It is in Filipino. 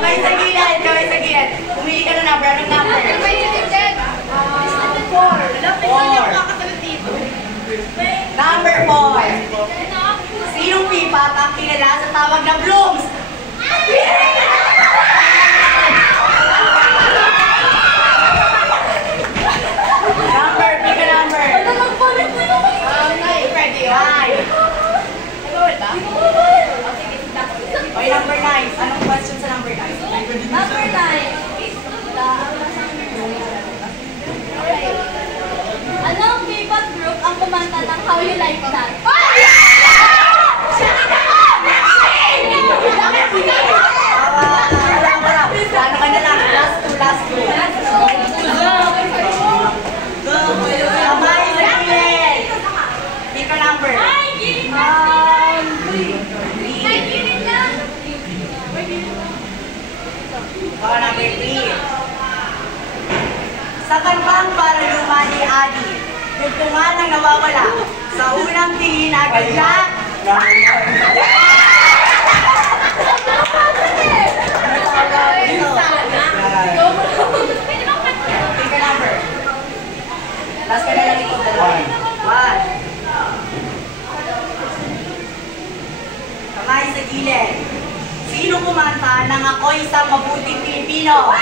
Kamay sa gilid, kamay sa gilid. Pumili ka na number. Anong number? 4. Number 4. Sinong pipat ang kilala sa tawag na blooms? Number, pick a number. Ready, 9. Okay, number 9. Anong question sa number 9? Number 9. Anong K-pop group ang kumanta ng How You Like That? Ano ka na lang? Last two. Kamay sa gilid. Pick a number. 3. Oh, number 3. Sa kantang para luma ni Adi, tugtungan ang nawawala. Sa unang tingin agad na. Pick a number. Last ka na lang ito. 1. Kamay sa gilid. Sino kumanta ng Ako'y Isang Mabuting Pilipino?